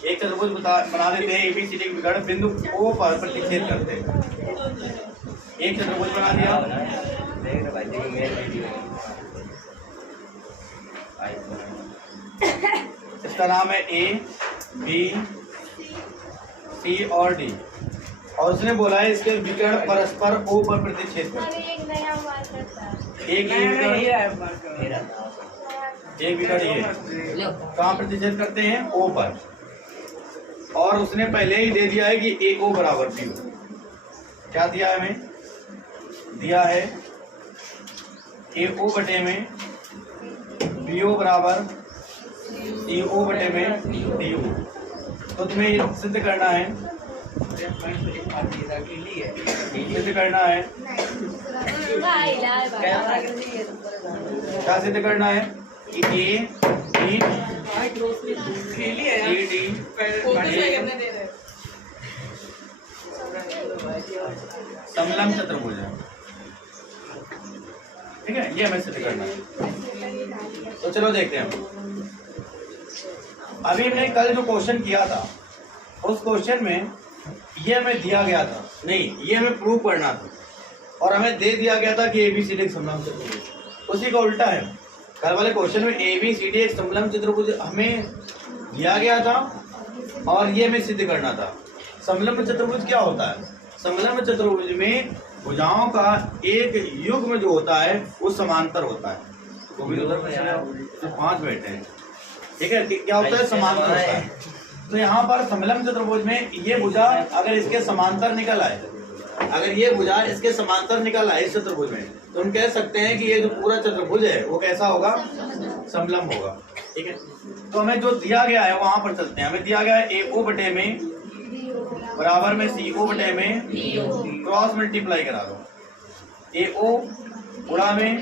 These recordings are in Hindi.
एक चतुर्भुज बना देते हैं ABCD के विकर्ण बिंदु O पर प्रतिच्छेद करते हैं। एक चतुर्भुज बना दिया, इसका नाम है A, B, C और D, और उसने बोला है इसके विकर्ण परस्पर O पर प्रतिच्छेद करते हैं। एक विकर्ण ये कहाँ प्रतिच्छेद करते हैं? O पर। और उसने पहले ही दे दिया है कि AO बराबर BO। क्या दिया है हमें? दिया है AO बटे में BO बराबर CO बटे में DO। तो तुम्हें ये सिद्ध करना है, सिद्ध करना है, क्या सिद्ध करना है कि ABCD समलंब चतुर्भुज है। ठीक है, ये हमें सिद्ध करना है। तो चलो देखते हैं। अभी हमने कल जो क्वेश्चन किया था, उस क्वेश्चन में ये हमें दिया गया था, नहीं ये हमें प्रूव करना था, और हमें दे दिया गया था कि ABCD एक समलंब चतुर्भुज। उसी का उल्टा है, कल वाले क्वेश्चन में ABCD एक समलंब चतुर्भुज हमें दिया गया था और ये हमें सिद्ध करना था। समलंब चतुर्भुज क्या होता है? समलंब चतुर्भुज में भुजाओं का एक युग्म जो होता है वो समांतर होता है। तो उधर जो 5 बैठे हैं, ठीक है, क्या होता है? समांतर होता है। तो यहाँ पर समलंब चतुर्भुज में ये भुजा अगर इसके समांतर निकल आए, अगर ये भुजा इसके समांतर निकल आए इस चतुर्भुज में, तो हम कह सकते हैं कि ये जो पूरा चतुर्भुज है वो कैसा होगा? समलंब होगा। ठीक है, तो हमें जो दिया गया है वहां पर चलते हैं। हमें दिया गया है AO बटे में बराबर में CO बटे में क्रॉस मल्टीप्लाई करा दो। AO गुणा में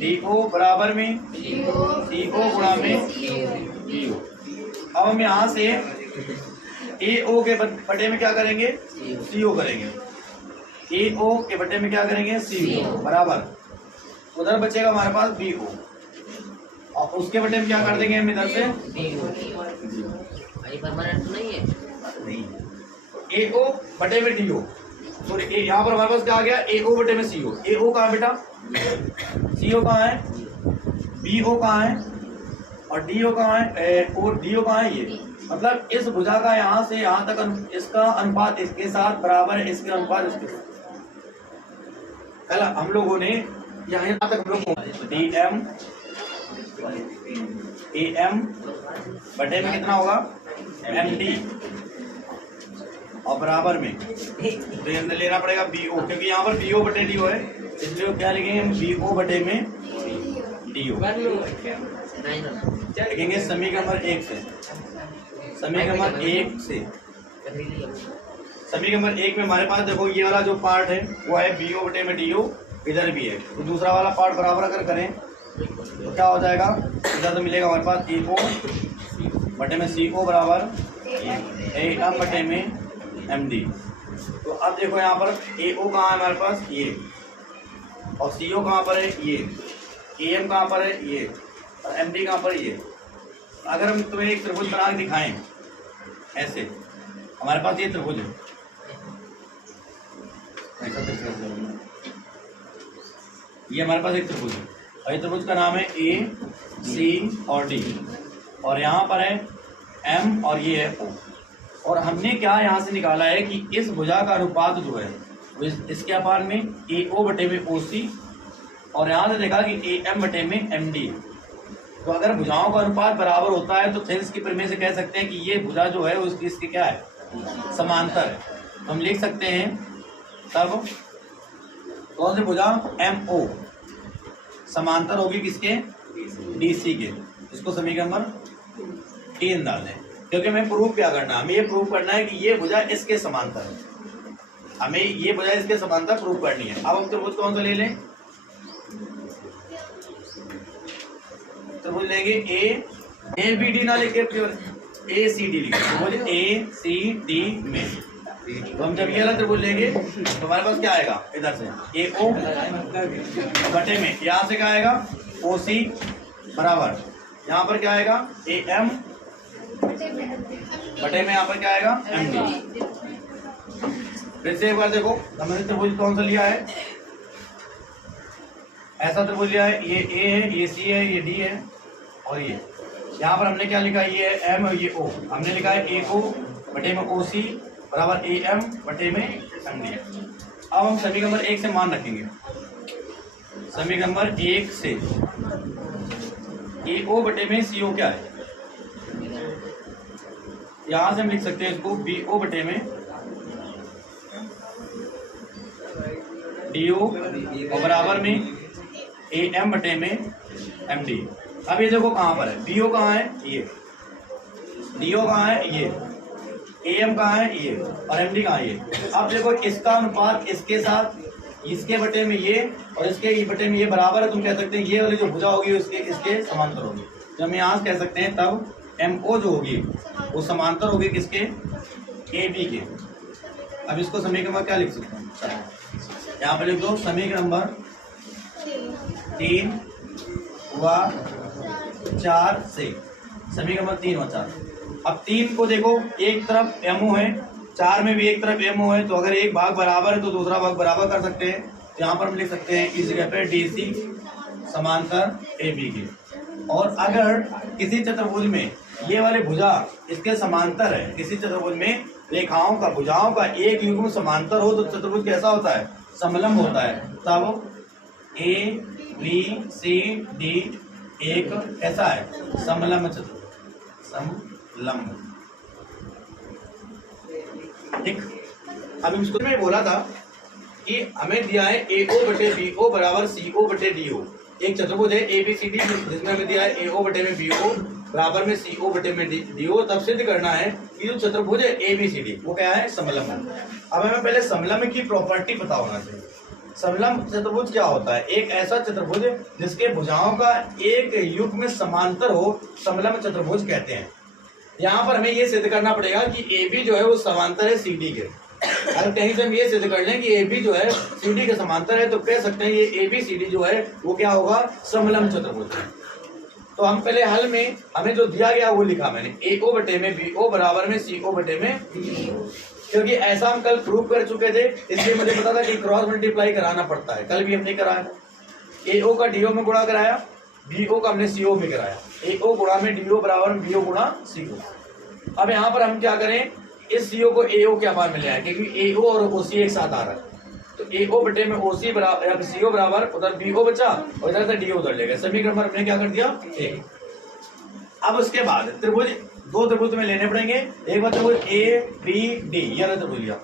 DO बराबर में CO गुणा में DO। अब हम यहाँ से AO के बटे में क्या करेंगे? CO करेंगे। AO के बटे में क्या करेंगे? CO बराबर, उधर बचेगा हमारे पास BO, और उसके बटे में क्या कर देंगे हम इधर से? परमानेंट तो नहीं है, नहीं, AO बटे में DO। सॉरी, यहाँ पर हमारे पास क्या आ गया? AO बटे में CO। AO कहाँ है बेटा? CO कहाँ है? BO कहाँ है? और DO कहाँ है? और DO कहाँ है? ये मतलब इस भुजा का यहाँ से यहाँ तक इसका अनुपात इसके साथ बराबर है, इसके अनुपात इसके साथ। कल हम लोगों ने यहाँ तक हम लोग DM AM बटे में कितना होगा? MD, और बराबर में तो ये लेना पड़ेगा BO, क्योंकि यहाँ पर BO बटे DO है, इसलिए क्या लिखेंगे हम? BO बटे में DO लिखेंगे। समीकरण नंबर 1 से, समीकरण नंबर 1 से, समीकरण नंबर 1 में हमारे पास देखो ये वाला जो पार्ट है वो है BO बटे में DO, इधर भी है, तो दूसरा वाला पार्ट बराबर अगर करें तो क्या हो जाएगा? इधर तो मिलेगा हमारे पास AO बटे में CO बराबर AM बटे में MD। तो अब देखो यहाँ पर AO कहाँ है हमारे पास? ये, और CO कहाँ पर है? ये, AM कहाँ पर है? ये, और MD कहाँ पर? ये। अगर हम तुम्हें एक त्रिभुज बना के दिखाएं ऐसे, हमारे पास ये त्रिभुज है, ऐसा ये हमारे पास एक त्रिभुज है, और ये त्रिभुज का नाम है A, C और D, और यहाँ पर है M और ये है O। और हमने क्या यहाँ से निकाला है कि इस भुजा का अनुपात जो है वो इसके अपार में AO बटे में OC, और यहाँ से देखा कि AM बटे में MD। तो अगर भुजाओं का अनुपात बराबर होता है तो थेल्स की प्रमेय से कह सकते हैं कि ये भुजा जो है उसकी इसके क्या है? समांतर है। तो हम लिख सकते हैं तब कौन सी भुजा? MO समांतर होगी किसके? DC के। इसको समीकरण नंबर 3 डाल दें, क्योंकि हमें प्रूव क्या करना है? हमें ये प्रूव करना है कि ये भुजा इसके समांतर है, हमें ये भुजा इसके समांतर प्रूव करनी है। अब हम त्रिभुज कौन सा ले लें? त्रिभुज लेंगे ABD ना लेके ACD लिखे, त्रिभुज ACD में। तो हम जब ये वाला त्रिभुज लेंगे तो हमारे पास क्या आएगा? इधर से AO बटे में, यहाँ से क्या आएगा? OC बराबर, यहाँ पर क्या आएगा? AM बटे में यहाँ पर क्या आएगा एम डी। फिर से एक बार देखो, हमने त्रिभुज कौन सा लिया है, ऐसा त्रिभुज लिया है, ये ए है, ये सी है, ये डी है और ये यहाँ पर हमने क्या लिखा है, ये एम और ये ओ। हमने लिखा है ए ओ बटे में ओ सी बराबर ए एम बटे में एम डी। अब हम समीकरण नंबर 1 से मान रखेंगे। समीकरण नंबर 1 से ए ओ बटे में सी ओ क्या है, यहां से हम लिख सकते हैं इसको बी ओ बटे में डी ओ और बराबर में ए एम बटे में एम डी। अब ये देखो कहाँ पर है, डी ओ कहाँ है, ये डी ओ कहाँ है, ये ए एम कहाँ है, ये और एम डी कहाँ है, ये। अब देखो इसका अनुपात इसके साथ, इसके बटे में ये और इसके बटे में ये बराबर है। तुम कह सकते हैं ये वाली जो भुजा होगी इसके समांतर होगी। जब हम यहाँ कह सकते हैं तब एम ओ जो होगी वो समांतर होगी किसके, ए बी के। अब इसको समीकरण में क्या लिख सकते हैं, यहाँ पर लिख दो समीकरण नंबर 3 व 4 से, समीकरण नंबर 3 व 4। अब 3 को देखो, एक तरफ एमओ है, 4 में भी एक तरफ एमओ है, तो अगर एक भाग बराबर है तो दूसरा भाग बराबर कर सकते हैं। तो यहाँ पर हम लिख सकते हैं इस जगह पे डी सी समांतर ए बी के। और अगर किसी चतुर्भुज में ये वाली भुजा इसके समांतर है, किसी चतुर्भुज में रेखाओं का भुजाओं का एक युग्म समांतर हो तो चतुर्भुज कैसा होता है, समलंब होता है। तब ए बी सी डी एक ऐसा है समलंब चतुर्भुज, समलंब। ठीक, अब इसको मैं बोला था कि हमें दिया है ए ओ बटे बी ओ बराबर सी ओ बटे डी ओ। एक चतुर्भुज है ए बी सी डी जिसमें हमें दिया है ए ओ बटे में बी ओ बराबर में सी ओ बटे में डी ओ। तब सिद्ध करना है कि जो चतुर्भुज है ए बी सी डी वो क्या है, समलंब। अब हमें पहले समलंब की प्रॉपर्टी पता होना चाहिए। समलंब चतुर्भुज क्या होता है, एक ऐसा चतुर्भुज जिसके भुजाओं का एक युग्म में समांतर हो, समलंब चतुर्भुज कहते हैं। यहाँ पर हमें ये सिद्ध करना पड़ेगा कि ए बी जो है वो समांतर है सी डी के। अगर कहीं से हम ये सिद्ध कर लें कि ए बी जो है सी डी के समांतर है तो कह सकते हैं ये ए बी सी डी जो है वो क्या होगा, समलंब चतुर्भुज। तो हम पहले हल में हमें जो दिया गया वो लिखा मैंने, ए ओ बटे में बी ओ बराबर में सी ओ बटे में डी ओ। क्योंकि ऐसा हम कल प्रूव कर चुके थे, इसलिए मुझे पता था कि क्रॉस मल्टीप्लाई कराना पड़ता है। कल भी हमने कराया, ए ओ का डी ओ में गुणा कराया, बी ओ का हमने सी ओ में कराया। ए ओ गुणा में डी ओ बराबर में बी ओ गुणा सी ओ। अब यहाँ पर हम क्या करें, इस सी ओ को ए ओ के मान में ले आए, क्योंकि ए ओ और ओ सी एक साथ आ रहा है। तो ए ओ बटे में ओ सी बराबर सी ओ बराबर, उधर बी ओ बचा और इधर से डी ओ उधर ले गए। समीकरण पर हमने क्या कर दिया, एक। अब उसके बाद त्रिभुज, दो त्रिभुज में लेने पड़ेंगे। एक बार त्रिभुज ए बी डी, यह त्रिभुज लिया।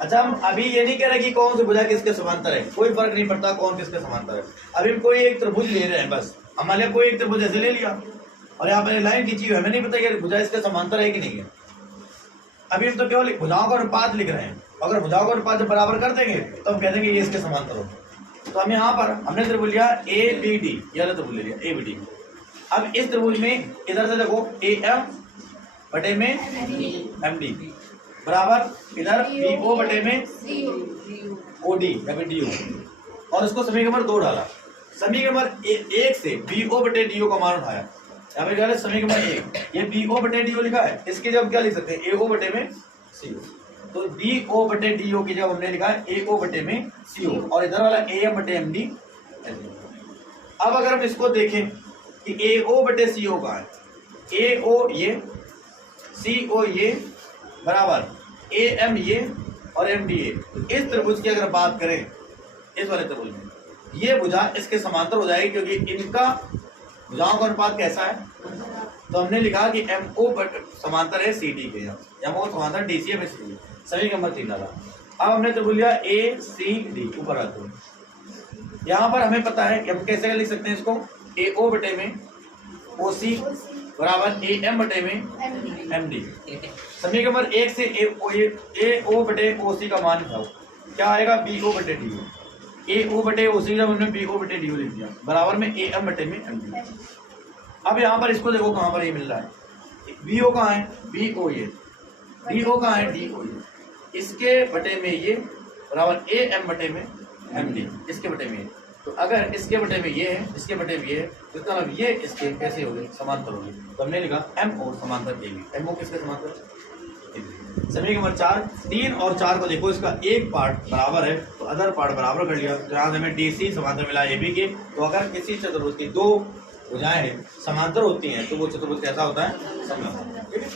अच्छा, हम अभी ये नहीं कह रहे कि कौन सी भुजा किसके समांतर है, कोई फर्क नहीं पड़ता कौन किसके समांतर है। अभी हम कोई एक त्रिभुज ले रहे हैं, बस हमारे कोई एक त्रिभुज ऐसे ले लिया और यहाँ पर लाइन खींची हुई, हमें नहीं पता कि भुजा इसके समांतर है कि नहीं है। अभी हम तो केवल भुजाओं का अनुपात लिख रहे हैं। अगर भुजाओं का अनुपात जब बराबर कर देंगे तो हम कह देंगे ये इसके समांतर हो। तो हम यहाँ पर हमने त्रिभुज लिया ए बी डी, यह त्रिभुज ले लिया ए बी डी। अब इस त्रिभुज में इधर से देखो ए एम बटे में एम डी बराबर इधर बी ओ बटे में ओ डी या फिर डी ओ। और उसको समीकरण नंबर 2 डाला। समीकरण नंबर 1 से बी ओ बटे डी ओ का मान उठाया। यहाँ पे क्या है, समीकरण नंबर 1, ये बी ओ बटे डी ओ लिखा है, इसके जब क्या लिख सकते हैं, ए ओ बटे में सी ओ। तो बी ओ बटे डी ओ की जब हमने लिखा है ए ओ बटे में सी ओ और इधर वाला ए एम बटे एम डी। अब अगर हम इसको देखें कि ए ओ बटे सी ओ कहाँ है, ए ओ ये, सी ओ ये बराबर ए एम ये और एम डी ए। तो इस त्रिभुज की अगर बात करें, इस वाले त्रिभुज में ये भुजा इसके समांतर हो जाएगी, क्योंकि इनका भुजाओं का अनुपात कैसा है। तो हमने लिखा कि एम ओ समांतर है सी डी के, एम ओ समांतर डी सी है सी डी। सभी नंबर 3 डाला। अब हमने त्रिभुज लिया ए सी डी, ऊपर आते हैं। यहाँ पर हमें पता है कि हम कैसे लिख सकते हैं इसको, ए ओ बटे में ओ सी बराबर ए एम बटे में एम डी। समीकरण नंबर 1 से ए ओ बटे ओ सी का मान निकालो, क्या आएगा, बी ओ बटे डी ओ। ए ओ बटे ओ सी जब हमने बी ओ बटे डी ओ लिख दिया बराबर में ए एम बटे में एम डी। अब यहाँ पर इसको देखो कहाँ पर ये मिल रहा है, बी ओ कहाँ है, बी ओ ये, डी ओ कहाँ है, डी ओ ये, इसके बटे में ये बराबर ए एम बटे में एम डी, इसके बटे में। तो अगर इसके बटे में ये है, इसके बटे में ये है, तो इसका मतलब ये इसके कैसे होगी, समांतर होगी। तो हमने लिखा एम और समांतर ए बी। एम ओ किसके समांतर, समीकरण नंबर 4। 3 और 4 को देखो, इसका एक पार्ट बराबर है तो अदर पार्ट बराबर कर लिया। जहाँ हमें डी सी समांतर मिला ए बी के, तो अगर किसी चतुर्भुज की दो भुजाएं समांतर होती हैं तो वो चतुर्भुज कैसा होता है, सममित। ठीक है।